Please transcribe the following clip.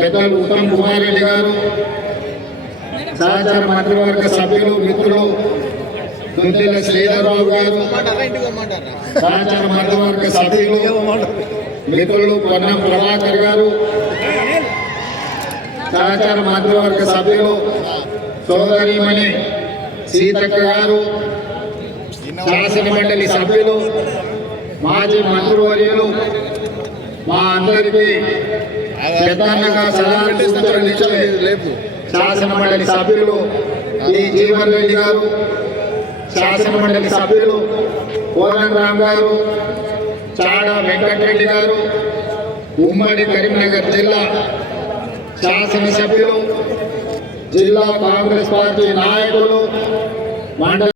పెద్దలు ఉత్తమ్ కుమార్ రెడ్డి గారు సహచార మంత్రివర్గ సభ్యులు మిత్రులు దుద్దిల శ్రీధరరావు గారు సహచార మంత్రివర్గ సభ్యులు మిత్రులు పొన్నం ప్రభాకర్ గారు సహచార మంత్రివర్గ సభ్యులు సోదరిమణి సీతక్క గారు శాసన మండలి సభ్యులు మాజీ మంత్రివర్యులు మా అందరికీ పెద్దన్నగా సలహా లేపు. శాసన మండలి సభ్యులు ఈ జీవన్ రెడ్డి గారు శాసన మండలి సభ్యులు కోరం రామ్ గారు చాడ వెంకటరెడ్డి గారు ఉమ్మడి కరీంనగర్ జిల్లా శాసనసభ్యులు జిల్లా కాంగ్రెస్ పార్టీ నాయకులు మండల